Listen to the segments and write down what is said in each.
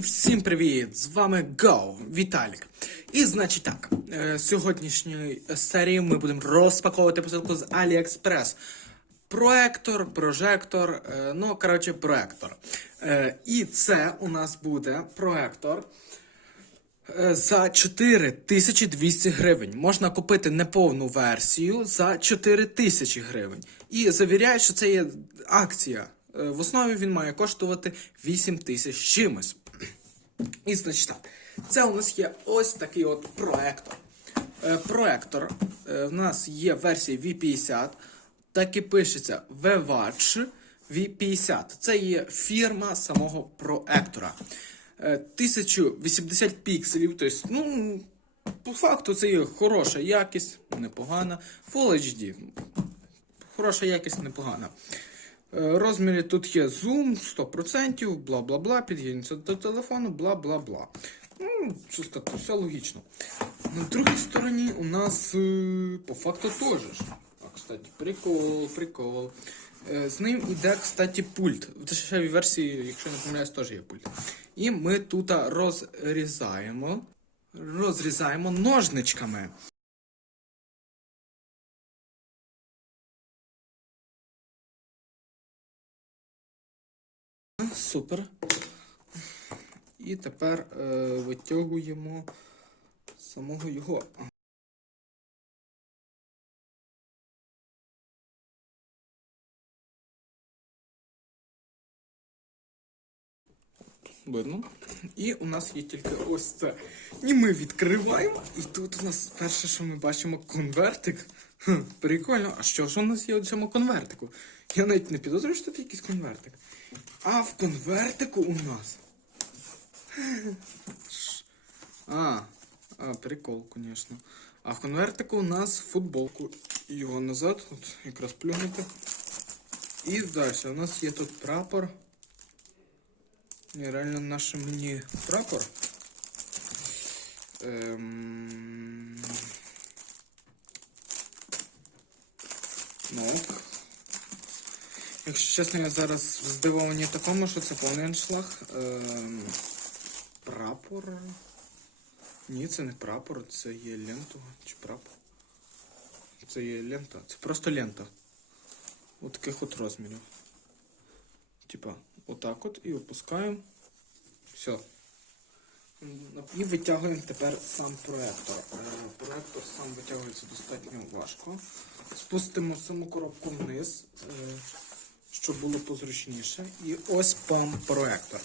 Всім привіт! З вами Go, Віталік. І значить так, е, сьогоднішньої серії ми будемо розпаковувати посилку з AliExpress. Проектор, прожектор, е, ну, коротше, проектор. Е, І це у нас буде проектор. За 4200 гривень можна купити неповну версію за 4000 гривень. І завіряють, що це є акція. В основі він має коштувати 8 тисяч чимось. І значить так, це у нас є ось такий от проектор. Е, Проектор е, в нас є версія V50, так і пишеться VWatch V50. Це є фірма самого проектора. Е, 1080 пікселів, тобто, ну, по факту це є хороша якість, непогана. Full HD. Хороша якість, непогана. Е, Розміри тут є зум 100%, бла бла бла, під'єднується до телефону, бла бла бла. Ну, що сказати, все логічно. На другій стороні у нас е, по факту теж. А, кстати, прикол, прикол. Е, З ним іде, кстати, пульт. В дешевій версії, якщо не помиляюсь, теж є пульт. І ми тут розрізаємо. Розрізаємо ножничками. Супер. І тепер е, витягуємо самого його. Видно. І у нас є тільки ось це. І ми відкриваємо. І тут у нас перше, що ми бачимо, конвертик. Хм, прикольно. А що ж у нас є у цьому конвертику? Я навіть не підозрюю, що це якийсь конвертик. А в конвертику у нас. А, а прикол, звісно. А в конвертику у нас футболку. Його назад, от якраз плюнути. І далі у нас є тут прапор. Ні, реально наш мені прапор. Ем... Ну. Якщо чесно, я зараз здивований такому, що це повний аншлаг. Ем... Прапор. Ні, це не прапор, це є лента. Чи прапор? Це є лента. Це просто лента. От таких от розмірів. Типа, отак от і опускаємо. Все. І витягуємо тепер сам проектор. Е, Проектор сам витягується достатньо важко. Спустимо саму коробку вниз, е, щоб було позручніше. І ось пам проектор.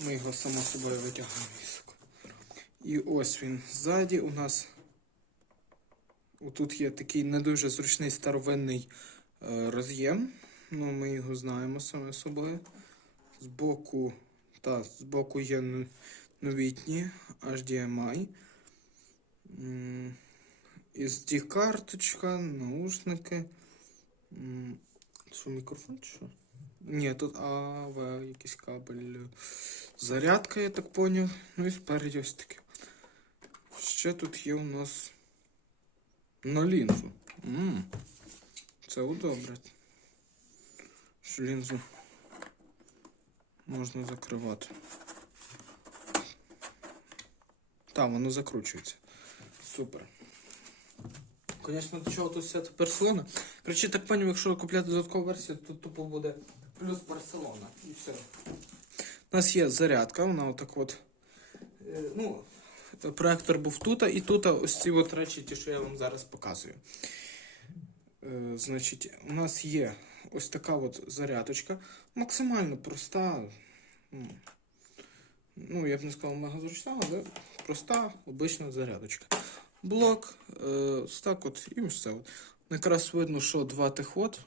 Ми його само собою витягуємо. із. І ось він ззаді у нас. Тут є такий не дуже зручний старовинний е, роз'єм. Ну, ми його знаємо саме собою. Збоку, та, збоку є новітні HDMI. М, SD карточка, наушники. М, Що, мікрофон чи що? Ні, тут АВ, якийсь кабель. Зарядка, я так поняв. Ну і спереді ось таке. Ще тут є у нас на лінзу. М, Це удобре. Що лінзу можна закривати. Так, воно закручується. Супер. Звісно, до чого тут вся та Барселона. Коротше, так поняв, якщо купляти додаткову версію, то тупо буде плюс Барселона. І все. У нас є зарядка, вона отак от. е, Ну, проектор був тут, і тут ось ці от речі, ті, що я вам зараз показую. Е, Значить, у нас є ось така от зарядочка. Максимально проста. Ну, я б не сказав мега зручна, але проста, обична зарядочка. Блок, е, ось так от, і це. Якраз видно, що два тих от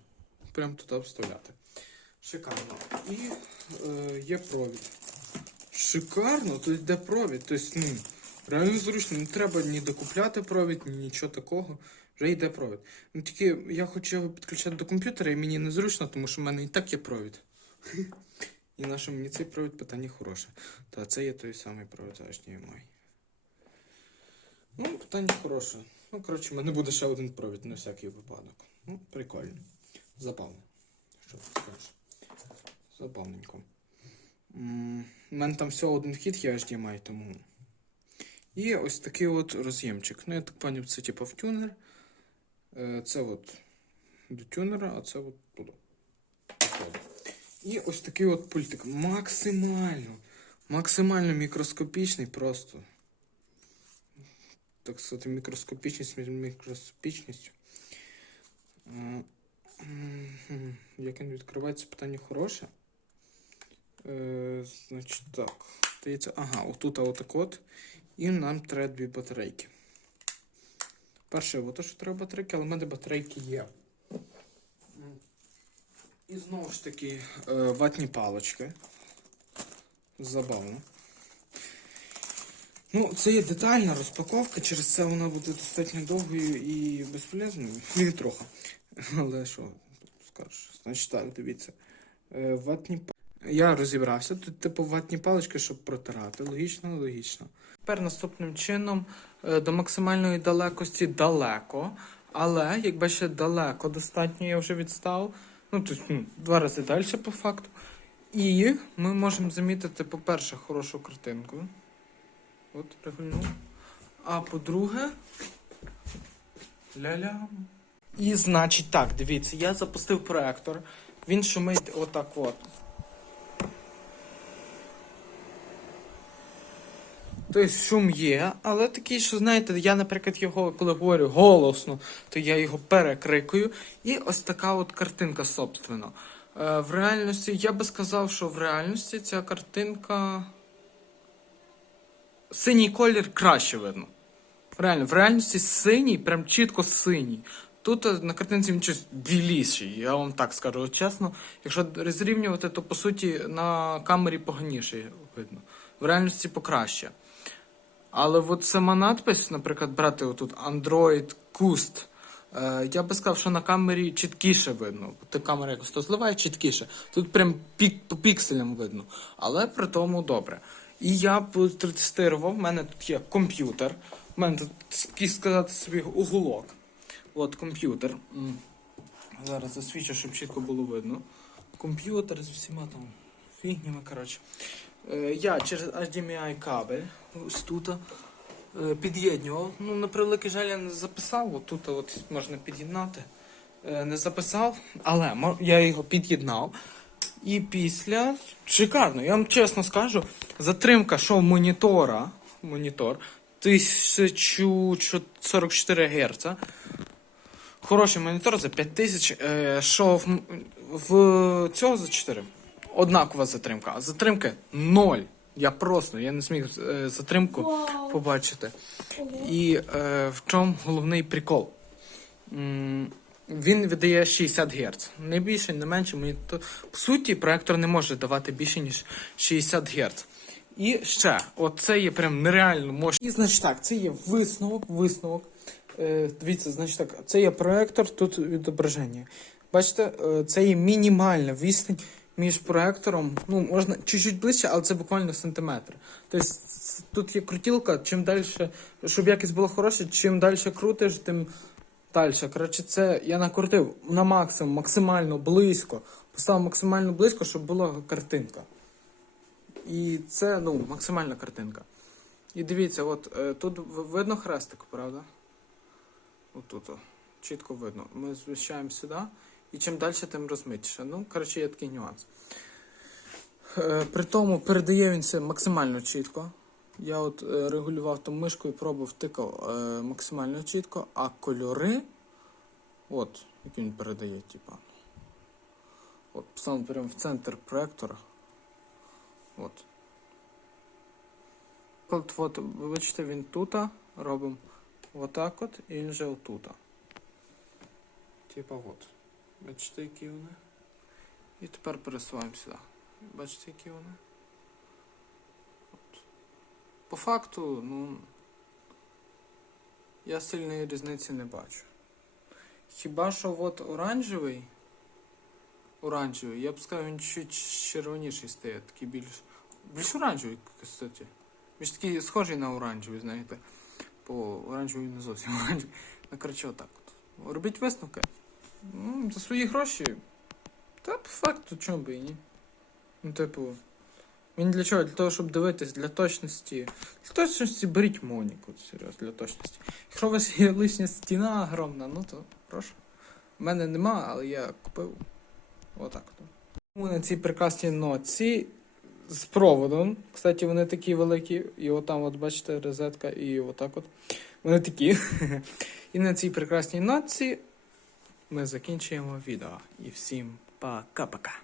прям туди вставляти. Шикарно. І е, є провід. Шикарно, тут йде провід. Тобто, ну, реально зручно, не треба ні докупляти провід, ні нічого такого. Вже йде провід. Ну тільки я хочу його підключати до комп'ютера, і мені незручно, тому що в мене і так є провід. І на що мені цей провід питання хороше. Та це є той самий провід HDMI. Ну, питання хороше. Ну, коротше, в мене буде ще один провід на всякий випадок. Ну, прикольно. Забавно. Що ти скажеш? Забавненько. У мене там всього один вхід є HDMI, тому. І ось такий от роз'ємчик. Ну, я так поняв, це типу тюнер. Е, Це от до тюнера, а це от туди. І ось такий от пультик. Максимально, максимально мікроскопічний просто. Так сказати, мікроскопічність між мікроскопічністю. Е, Як він відкривається, питання хороше. Е, значить так. Здається, ага, отут отак от. І нам треба дві батарейки. Перше, ото що треба батарейки, але в мене батарейки є. І знову ж таки е, ватні палочки. Забавно. Ну, це є детальна розпаковка, через це вона буде достатньо довгою і безполезною. Не трохи. Але що скажеш? Значить так, дивіться. Е, ватні Я розібрався. Тут, типу, ватні палички, щоб протирати. Логічно, логічно. Тепер наступним чином е, до максимальної далекості далеко. Але, як бачите, далеко достатньо я вже відстав. Ну, тобто, ну, два рази далі по факту. І ми можемо замітити, по-перше, хорошу картинку. От, регульнув. А по-друге. Ля-ля. І значить так, дивіться, я запустив проектор. Він шумить отак от. Тобто шум є, але такий, що знаєте, я, наприклад, його, коли говорю голосно, то я його перекрикую. І ось така от картинка, собственно. Е, в реальності, я би сказав, що в реальності ця картинка. Синій колір краще видно. Реально, в реальності синій, прям чітко синій. Тут е, на картинці він щось біліший, я вам так скажу чесно. Якщо розрівнювати, то по суті на камері поганіше видно. В реальності покраще. Але от сама надпись, наприклад, брати отут Android Kust, е, я би сказав, що на камері чіткіше видно. Ти камера якось то зливає чіткіше. Тут прям пік, по пікселям видно. Але при тому добре. І я протестував, в мене тут є комп'ютер. У мене тут такий сказати собі уголок. От комп'ютер. Зараз засвічу, щоб чітко було видно. Комп'ютер з усіма там фігнями, коротше. Е, Я через HDMI кабель ось тут е, під'єднував. Ну, на превеликий жаль, я не записав. От тут от можна під'єднати. Е, Не записав, але я його під'єднав. І після шикарно, я вам чесно скажу, затримка що монітора, монітор 1044 Гц. Хороший монітор за 5000, е, що в, цього за 4. Однакова затримка. А затримки 0. Я просто я не зміг е, затримку Вау. побачити. І е, в чому головний прикол? М, Він видає 60 Гц. Не більше, не менше. Мені то... По суті, проектор не може давати більше, ніж 60 Гц. І ще, от це є прям нереально мощно. І значить так, це є висновок, висновок. Е, дивіться, значить так, це є проектор, тут відображення. Бачите, е, це є мінімальна відстань між проектором. Ну, можна чуть-чуть ближче, але це буквально сантиметр. Тобто тут є крутілка, чим далі, щоб якість була хороша, чим далі крутиш, тим далі. Коротше, це я накрутив на максимум, максимально близько. Поставив максимально близько, щоб була картинка. І це ну, максимальна картинка. І дивіться, от е, тут видно хрестик, правда? Отут. о. Чітко видно. Ми звищаємо сюди. І чим далі, тим розмитіше. Ну, коротше, є такий нюанс. Е, При тому передає він це максимально чітко. Я от е, регулював там мишкою, пробував, тикав е, максимально чітко, а кольори. От, як він передає, типа. От, сам прямо в центр проектора. От. От, от, бачите, він тут, робимо отак от, і він вже отут. Типа от. Бачите, які вони? І тепер пересуваємо сюди. Бачите, які вони? По факту, ну. Я сильної різниці не бачу. Хіба що от оранжевий. Оранжевий, я б сказав, він чуть червоніший стає, такий більш. Більш оранжевий, кстати. Більш такий схожий на оранжевий, знаєте. По оранжевий не зовсім оранжевий. Ну, коротше, отак от. Робіть висновки. Ну, за свої гроші. Та по факту, чому би і ні. Ну, типу, Він для чого? Для того, щоб дивитись, для точності. Для точності беріть Моніку, серйозно, для точності. Якщо у вас є лишня стіна огромна, ну то прошу. У мене нема, але я купив. Отак. от. У мене ці прекрасні ноці з проводом. Кстати, вони такі великі. І отам, от бачите, розетка, і отак от. Вони такі. І на цій прекрасній нотці ми закінчуємо відео. І всім пока-пока.